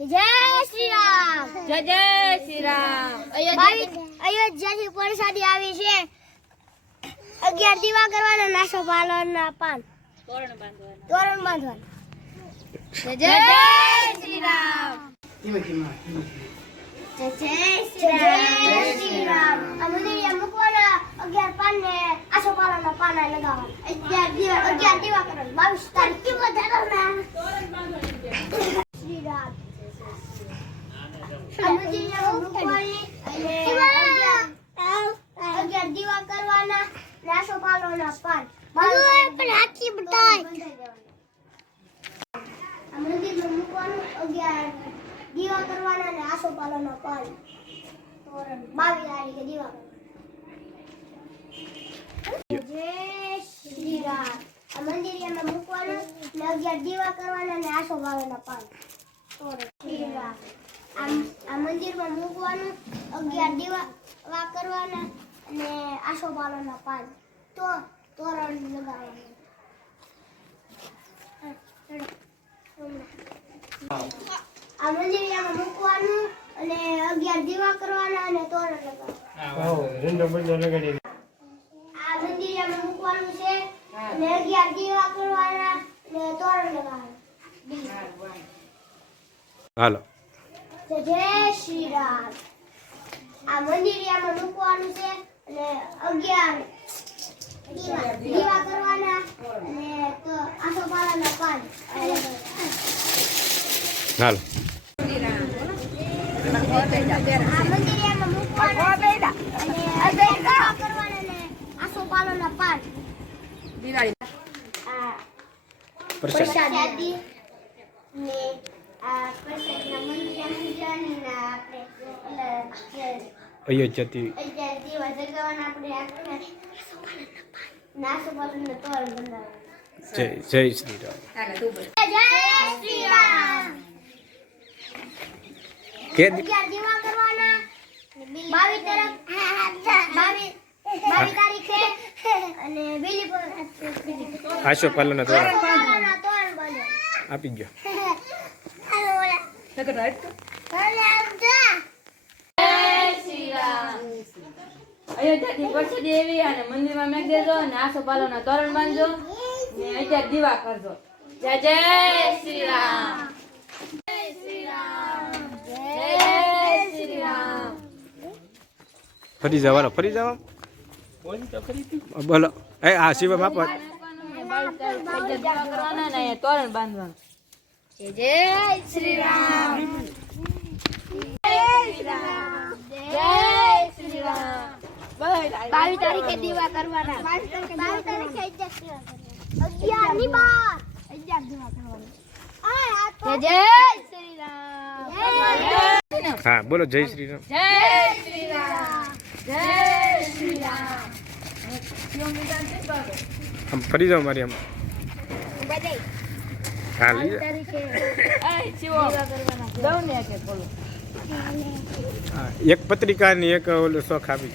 જય શ્રી રામ જય જય શ્રી રામ અયોધ્યાથી પરસાદી આવી છે. અગિયાર દીવા કરવાના નાશો પાલવાના પાન. તોરણ બાંધવાના. જય જય શ્રી રામ જય શ્રી રામ આ મંદિરે મૂકવાના અગિયાર પાન ને આસો પાલન પાના લગાવવાના. અગિયાર દીવા અગિયાર દીવા કરવાના. બાવીસ તારીખ. વધારવાના શ્રી રામ આ મંદિરે મૂકવાની અને અગિયાર દીવા કરવાના મંદિરમાં મૂકવાનું અગિયાર દીવા કરવાના ને આસો પાલવાના પાન. તોરણ બાવીસ તારીખે ને અગિયાર દીવા કરવાના ને આસો પાલવાના પાન તોરણ શ્રી રામ આ- મંદિરમાં મૂકવાનું અગિયાર દીવા વા કરવાના અને આસો પાલવાના પાન. તો તોરણ લગાવવાનું. આ મંદિરમાં મૂકવાનું અને અગિયાર દીવા કરવાના અને તોરણ લગાવવાનું. આ મંદિરમાં મૂકવાનું છે અને અગિયાર દીવા કરવાના અને તોરણ લગાવવાનું. હાલો. જય શ્રી રામ. આ મંદિરમાં મૂકવાનું છે અને અગિયાર દીવા. દીવા કરવાના અને તો આસો પાલવાના પાન. હાલ. આ મંદિરમાં મૂકવાનું અને દીવા કરવાના અને આસો પાલવાના પાન. દિવાળી પ્રસાદ. પ્રસાદી ને આ પ્રસાદના મંદિરમાં જવાની ના આપણે ઓલા જે અયોધ્યાથી અગિયાર દીવા જગાવવાના આપણે આખા નાસો પાલનનો તોરણ બનાવવાનું જય જય શ્રી રામ હાલે તું બોલ. જય શ્રી રામ કે દીવા કરવાના. બાવીસ તરફ બાવીસ બાવીસ તારીખે. અને બીલી પર આશો પાલન આપી ગયો હાલો ઓલા નકર રાઈટ તો ઓલા જા જય શ્રી રામ અયોધ્યાથી પરસાદી એવી અને મંદિરમાં મેં દેજો અને આસો પાલોના તોરણ બાંધજો ને અત્યારે દીવા કરજો. જય જય શ્રી રામ જય શ્રી રામ જય શ્રી રામ ફરી જવાનો ફરી જવા બોલો. એ આ શિવમ આપો તોરણ બાંધવાનું જય શ્રી રામ જય શ્રી રામ જય શ્રી રામ બાવીસ તારીખે દીવા કરવાના. બાવીસ તારીખે અગિયાર દીવા કરવાના. અગિયારની બાર. અગિયાર દીવા કરવાના. આ આ તો જય શ્રી રામ. હા બોલો જય શ્રી રામ. જય શ્રી રામ. જય શ્રી રામ. ફરી જાઓ મારી આમ. હા લઈ એક પત્રિકા ને એક ઓલું શોખ આપી.